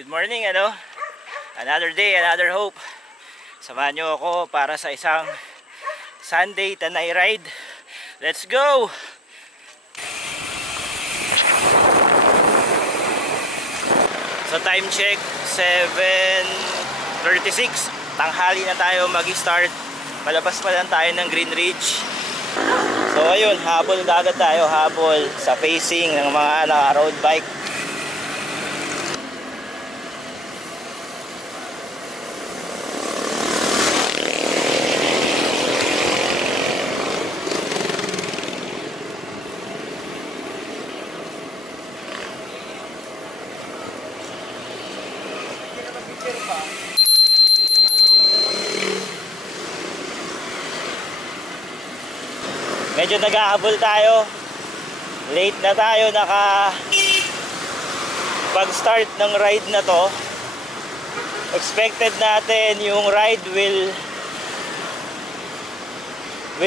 Good morning, ano? Another day, another hope. Samahan nyo ako para sa isang Sunday Tanay ride. Let's go! So time check, 7:36. Tanghali na tayo mag-start. Palabas pa lang tayo ng Green Ridge. So ayun, habol agad tayo, habol sa pacing ng mga road bike. Medyo nag-ahabol tayo. Late na tayo pag-start ng ride na to. Expected natin yung ride will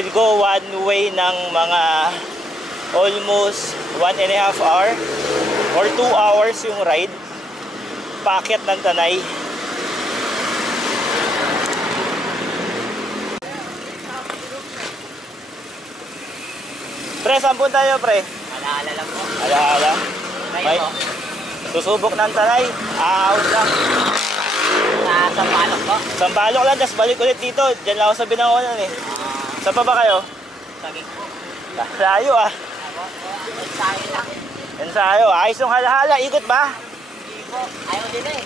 go one way ng mga almost 1.5 hour or 2 hours yung ride. Paakyat ng Tanay. Pre, saan punta tayo, pre? Alaala lang po. Alaala? May susubok ng Tanay. Out lang. Sa Sampaloc po. Sampaloc lang, tapos balik ulit dito. Diyan lang ako sa Binangonan eh. Saan pa ba kayo? Saging po. Layo ah. Ensayo lang. Ensayo. Ayos yung halahala. Ikot ba? Hindi po. Ayaw din eh.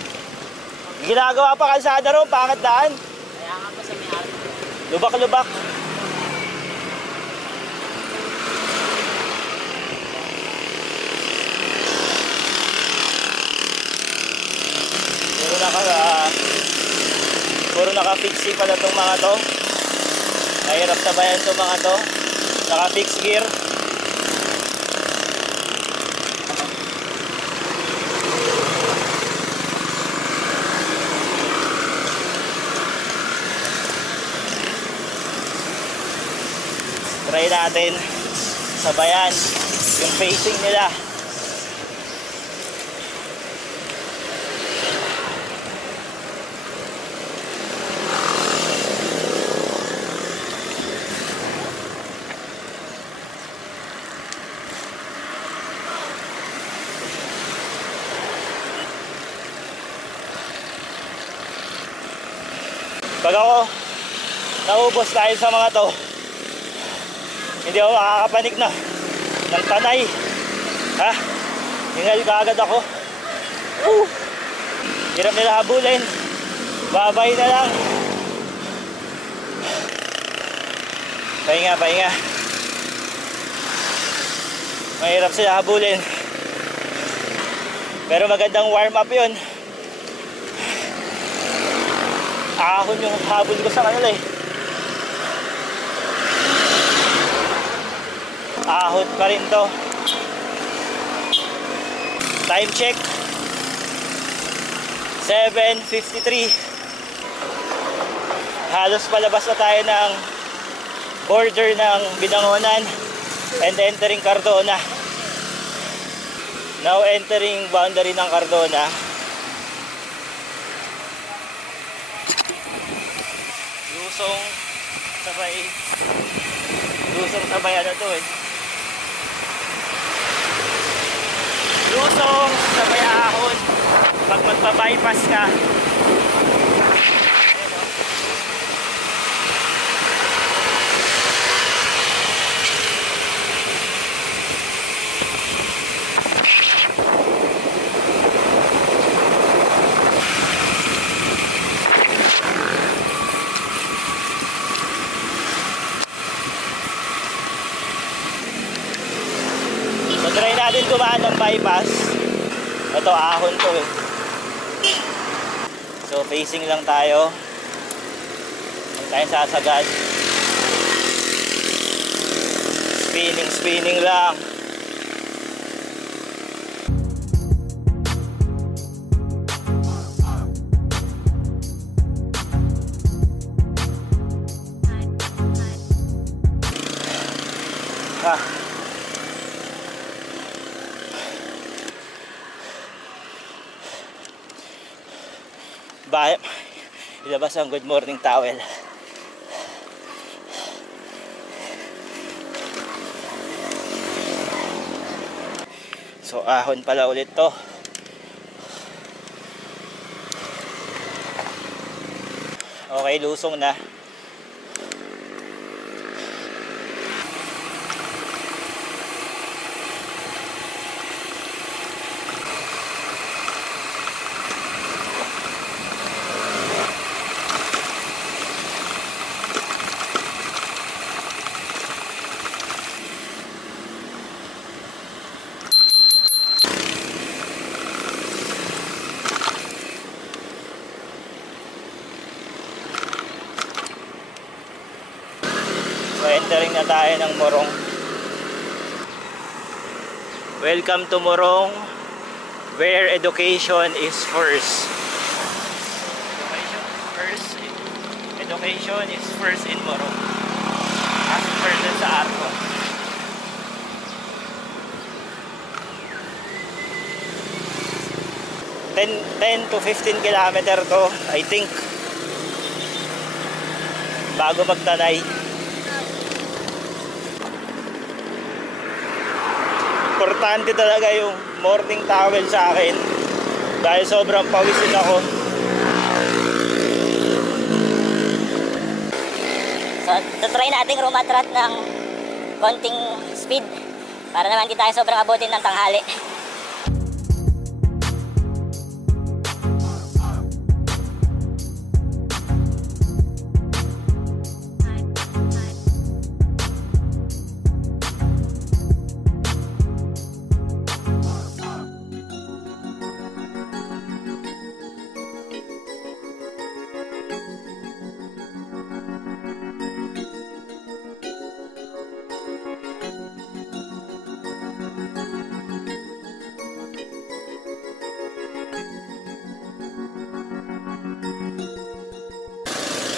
Ginagawa pa kalsada ron, pangat daan. Kaya nga po sa may-ari. Lubak-lubak. Puro naka-fixie pala itong mga to. Mahirap sabayan itong mga to. Naka-fix gear. Try natin sabayan yung pacing nila. Pag ako naubos dahil sa mga to, hindi ako makakapanik na ng Tanay. Ha? Hingal ka agad ako. Hirap nila habulin. Babay na lang. Pahinga, pahinga. Mahirap sila habulin. Pero magandang warm up yun. Ahon yung habol ko sa kanila eh. Ahon pa rin to. Time check, 7:53. Halos palabas na tayo ng border ng Binangonan and entering Cardona. Now entering boundary ng Cardona. Lusong sabay ano to eh. Lusong sabay ahon pag magpa-bypass ka. Try natin dumaan ng bypass. Ito ahon to eh. So facing lang tayo. Huwag tayo sasagad. Spinning lang. ilabas ang good morning towel. So ahon pala ulit to. Okay, lusong na. So entering na tayo ng Morong. Welcome to Morong, where education is first. Education is first in Morong. As per dun sa Arco. Ten to 15 kilometer to, I think, bago magtanay. Importante talaga yung morning towel sa akin dahil sobrang pawisin ako. So, tutry nating rumatrat ng konting speed para naman hindi tayo sobrang abutin ng tanghali.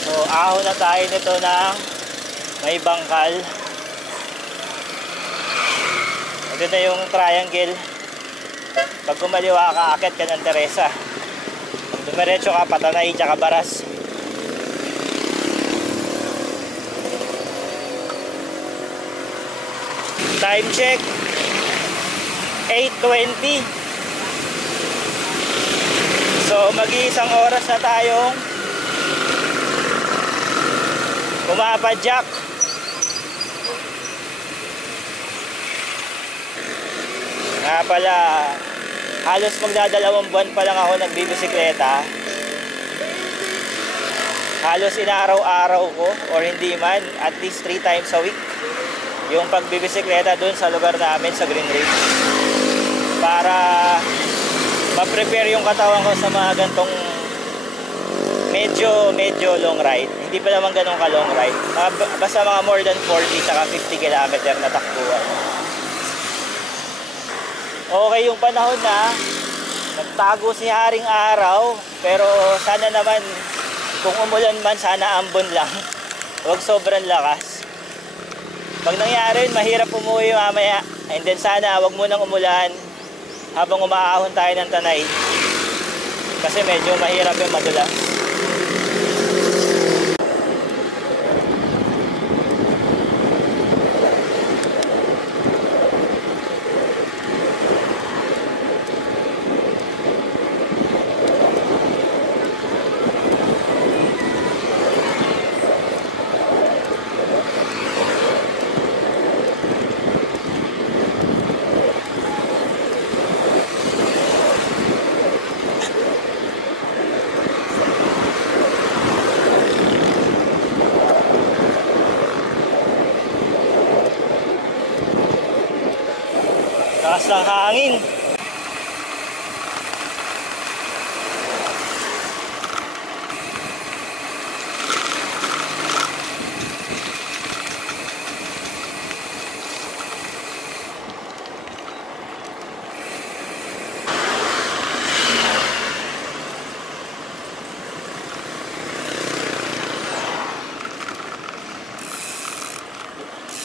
So ahon na tayo nito ng may bangkal. Ito na yung triangle. Pag kumaliwa ka, akit ka ng Teresa. Pag dumiretso ka, Patanay tsaka Baras. Time check 8:20. So mag-iisang oras na tayong pumapadyak. Nga pala, halos magdadalawang buwan pa lang ako nagbibisikleta. Halos inaaraw-araw ko, or hindi man, at least 3 times a week, yung pagbibisikleta dun sa lugar namin sa Green Ridge. Para ma-prepare yung katawan ko sa mga gantong medyo long ride. Hindi pa naman ganun ka long ride. Basta mga more than 40 saka 50 kilometer na takbuhan. Okay yung panahon na nagtago si Haring Araw, pero sana naman kung umulan man, sana ambon lang. Huwag sobrang lakas. Pag nangyari yun, mahirap umuwi mamaya. And then sana wag munang umulan habang umaahon tayo ng Tanay. Kasi medyo mahirap yung madulas. Lakas ng hangin.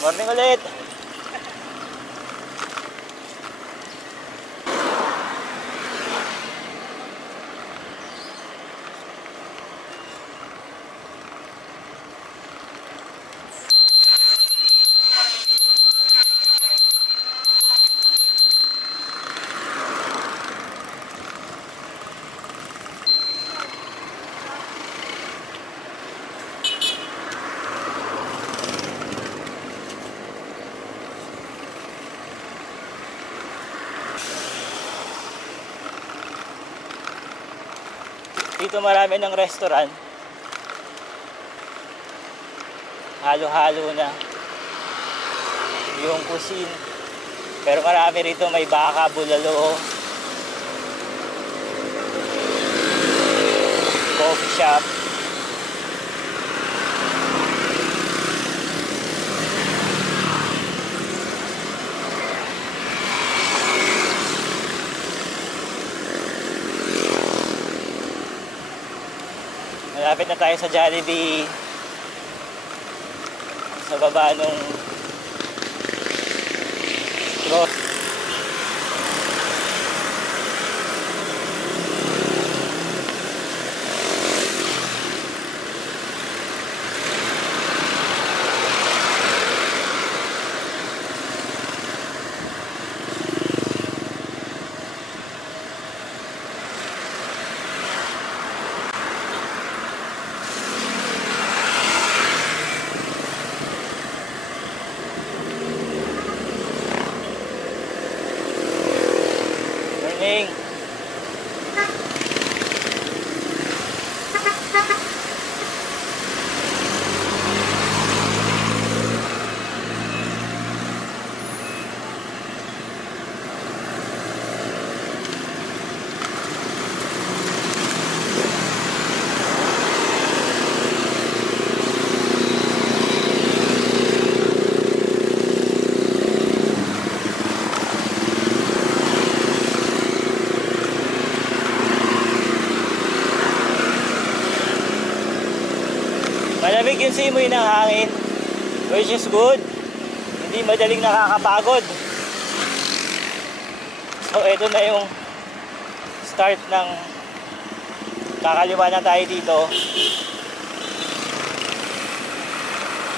Morning ulit. Dito marami ng restaurant. Halo-halo na yung cuisine. Pero marami rito, may baka, bulalo, coffee shop. Malapit na tayo sa Jollibee. Sa baba nung cross. Morning. Malamig yung simoy ng hangin, which is good. Hindi madaling nakakapagod. So ito na yung start ng kakaliwa na tayo dito.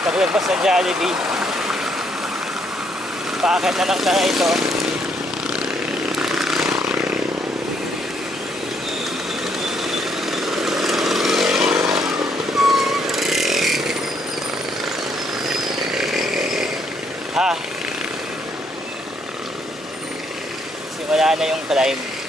Paglagpas ng Jollibee. Paakit na lang tayo ito. Simula na yung climb.